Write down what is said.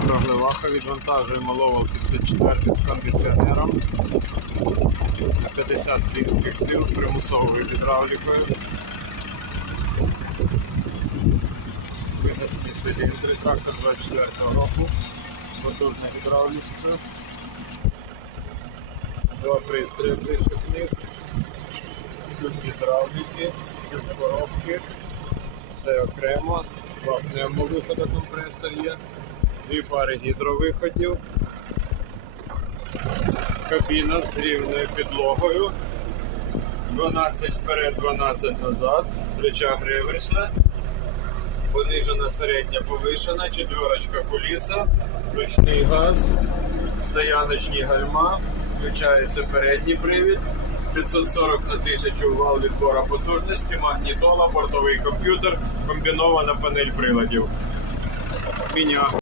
Агроглеваха відвантажуємо ловол 54 з кондиціонером. 50 кінських сил з примусовою гідравлікою. Винесені циліндри, трактор 24 року, потужна гідравліка. Два пристрої прищепних, щуп гідравліки, щуп коробки, все окремо, два пневмовихода компресор є, дві пари гідровиходів, кабіна з рівною підлогою, 12 вперед, 12 назад, рычаг реверсна, понижена середня повишена, четверочка куліса, ручний газ, стояночні гальма, включається передній привід, 540 на 1000 вал відбора потужності, магнітола, бортовий комп'ютер, комбінована панель приладів. Міні